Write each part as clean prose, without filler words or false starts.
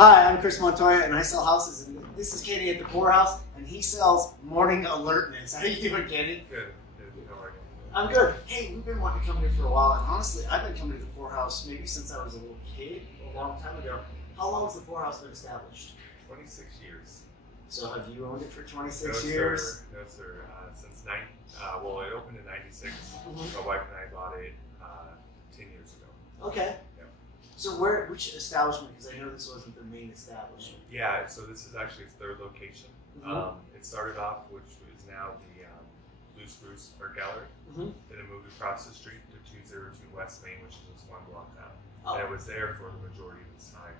Hi, I'm Chris Montoya, and I sell houses. And this is Kenny at the Poorhouse, and he sells morning alertness. How you doing, Kenny? Good. How are you? I'm good. Hey, we've been wanting to come here for a while, and honestly, I've been coming to the Poorhouse maybe since I was a little kid, a long time ago. How long has the Poorhouse been established? 26 years. So have you owned it for 26 No, years? Sir. No, sir. Since well, it opened in '96. Mm-hmm. My wife and I bought it 10 years ago. Okay. Yeah. So which establishment? Because I know this wasn't the main establishment. Yeah. So this is actually its third location. Mm-hmm. It started off, which is now the Blue Spruce Art Gallery. Mm-hmm. Then it moved across the street to 202 West Main, which is just one block down. Oh. And it was there for the majority of its time,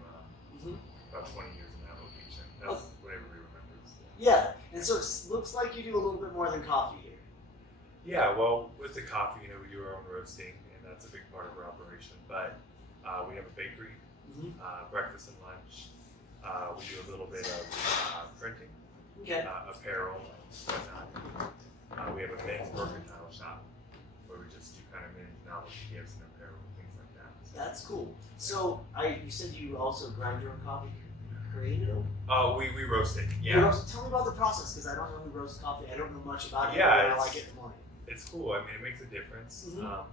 Mm-hmm. about 20 years in that location. That's what everybody remembers. Yeah, and so it looks like you do a little bit more than coffee here. Yeah, well, with the coffee, we do our own roasting, and that's a big part of our operation. But we have a bakery, Mm-hmm. breakfast and lunch. We do a little bit of printing, Okay. apparel, and whatnot. We have a men's mercantile shop where we just do kind of men's novelty gifts and apparel and things like that. That's cool. So you said you also grind your own coffee, create it? Oh, we roast it. You Yeah, roast, tell me about the process, because I don't know who roasts coffee. I don't know much about it. Yeah, but I like it in the morning. it's cool. I mean, it makes a difference. Mhm.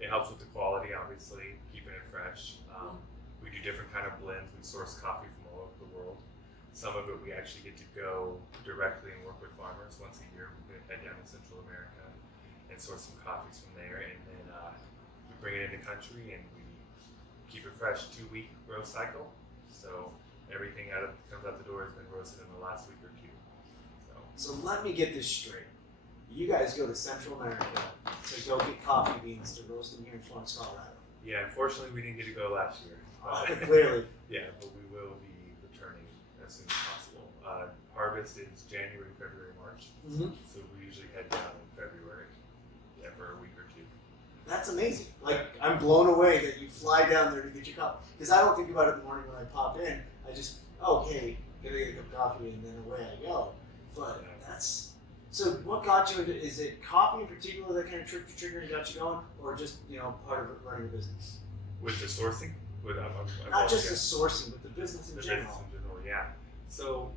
It helps with the quality, obviously, keeping it fresh. We do different kind of blends. We source coffee from all over the world. Some of it we actually get to go directly and work with farmers once a year. We head down to Central America and source some coffees from there, and then we bring it in the country and we keep it fresh. 2-week roast cycle. So everything comes out the door has been roasted in the last week or two. So let me get this straight. You guys go to Central America to go get coffee beans to roast them here in Florence, Colorado. Yeah, unfortunately we didn't get to go last year. Clearly. Yeah, but we will be returning as soon as possible. Harvest is January, February, March. Mm-hmm. So we usually head down in February, for a week or two. That's amazing. Like, I'm blown away that you fly down there to get your coffee. Because I don't think about it in the morning when I pop in. I just, okay, gonna get a cup of coffee and then away I go. But that's... So what got you into, is it coffee in particular that kind of tripped your trigger and got you going? Or just, part of running a business? With the sourcing? Not just the sourcing, but the business in the general. business in general, yeah. So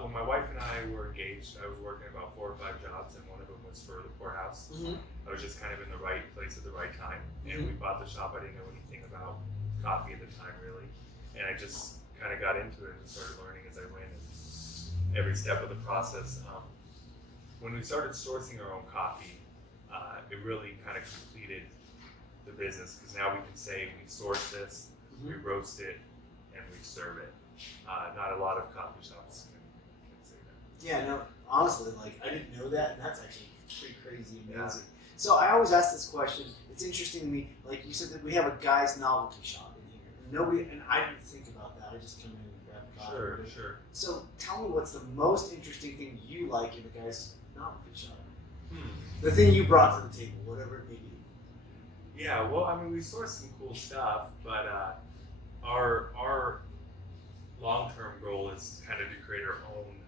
when my wife and I were engaged, I was working about 4 or 5 jobs, and one of them was for the Poorhouse. Mm-hmm. I was just kind of in the right place at the right time, and we bought the shop. I didn't know anything about coffee at the time, really, and I just kind of got into it and started learning as I went, and every step of the process. When we started sourcing our own coffee, it really kind of completed the business, because now we can say we source this, we roast it, and we serve it. Not a lot of coffee shops can say that. Yeah, no, honestly, I didn't know that, and that's actually pretty crazy and amazing. Yeah. So I always ask this question. It's interesting to me, like you said that we have a guy's novelty shop in here. And I didn't think about that. I just come in and grab a coffee. Sure. So tell me, what's the most interesting thing you like in a guy's novelty shop? The thing you brought to the table, whatever it may be. Yeah, well, I mean, we source some cool stuff, but our long-term goal is kind of to create our own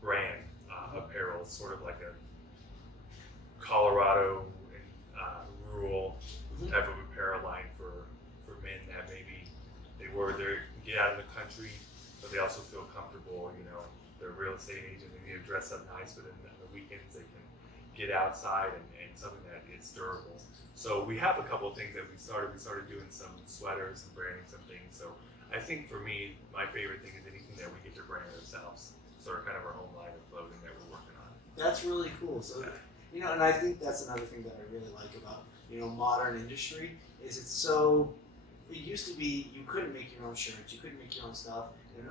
brand apparel, sort of like a Colorado rural type of apparel line for men that maybe they get out of the country, but they also feel comfortable. They're a real estate agent, they need to dress up nice, but then on the weekends they can get outside and something that is durable. So we have a couple of things that we started. We started doing some sweaters and branding some things. So I think for me, my favorite thing is anything that we get to brand ourselves. Sort of kind of our own line of clothing that we're working on. That's really cool. So, and I think that's another thing that I really like about, modern industry is it used to be you couldn't make your own shirts, you couldn't make your own stuff,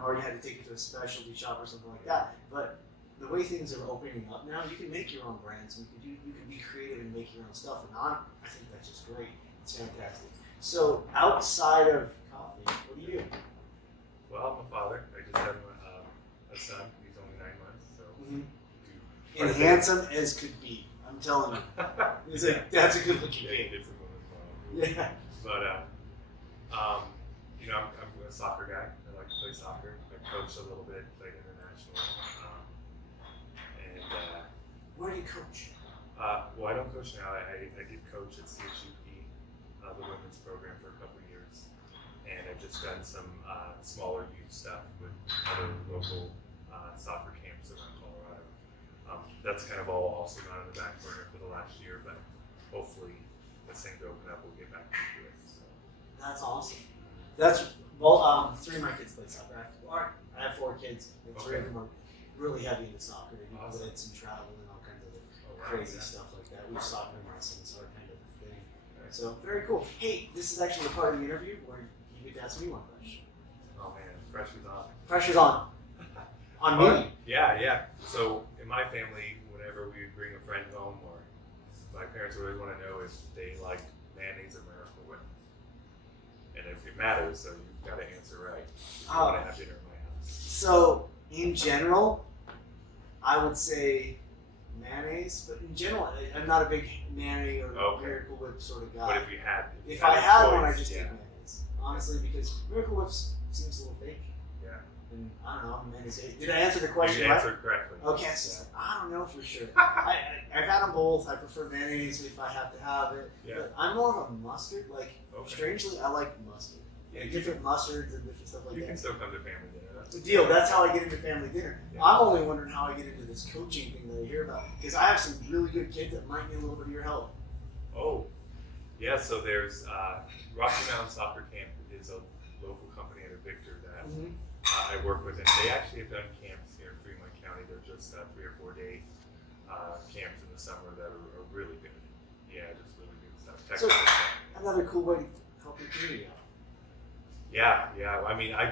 or you had to take it to a specialty shop or something like that. But the way things are opening up now, you can make your own brands, and you can be creative and make your own stuff, and I think that's just great. It's fantastic. So outside of coffee, what do you do? Well, I'm a father. I just have a son. He's only 9 months, so and handsome as could be. I'm telling you, that's a good looking kid. It's a woman. Yeah. But I'm a soccer guy. I like to play soccer. I coach a little bit, played international. Where do you coach? Well, I don't coach now. I did coach at CSUP, the women's program, for a couple of years, and I've just done some smaller youth stuff with other local soccer camps around Colorado. That's kind of all also gone in the back burner for the last year, but hopefully as things open up, we'll get back into it. So. That's awesome. That's well. 3 of my kids play soccer. I have 4 kids, and 3 of them are really heavy into soccer. They do blitz and travel and all kinds of crazy stuff like that. We have soccer and wrestling, so kind of thing. So very cool. Hey, this is actually a part of the interview where you get to ask me one question. Oh man, pressure's on. Pressure's on. On me. Yeah. So in my family, whenever we would bring a friend home, or my parents would always want to know if they like mayonnaise or Miracle Whip. And if it matters, so you've got to answer right. If you want to have dinner in my house. So in general, I would say mayonnaise, but in general, I'm not a big mayonnaise or Miracle Whip sort of guy. But if you had, if I had one, I just take mayonnaise. Honestly, because Miracle Whip seems a little fake. Yeah. And I don't know, mayonnaise. Did I answer the question? You answered correctly. Okay, so I don't know for sure. I've had them both. I prefer mayonnaise if I have to have it. Yeah. But I'm more of a mustard. Like, strangely, I like mustard. Yeah, different mustards and different stuff like that. You can still come to family dinner. That's the deal. That's how I get into family dinner. Yeah. I'm only wondering how I get into this coaching thing that I hear about. Because I have some really good kids that might need a little bit of your help. Oh, yeah. So there's Rocky Mountain Soccer Camp is a local company out of Victor that I work with, and they actually have done camps here in Fremont County. They're just 3 or 4 day camps in the summer that are really good. Yeah, just really good stuff. So another cool way to help your community out. Yeah. I mean, I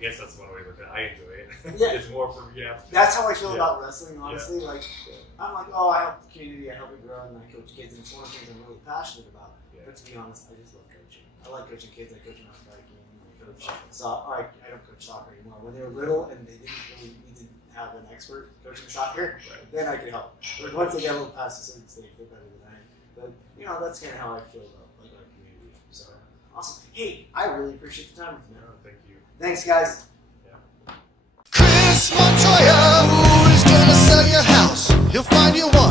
guess that's one way to look at it. I enjoy it. Yeah. It's more for That's how I feel about wrestling, honestly. Yeah. Like, I'm like, oh, I help the community, I help it grow, and I coach kids, and it's one of the things I'm really passionate about. Yeah. But to be honest, I just love coaching. I like coaching kids. I coach mountain biking. I coach soccer. I don't coach soccer anymore. When they were little and they didn't have an expert coaching soccer, then I could help. But once they get a little past a certain stage, they're better than I am. But that's kind of how I feel about like our community. So awesome. Hey, I really appreciate the time with you. No, thank you. Thanks, guys. Montoya, who is gonna sell your house? He'll find you one.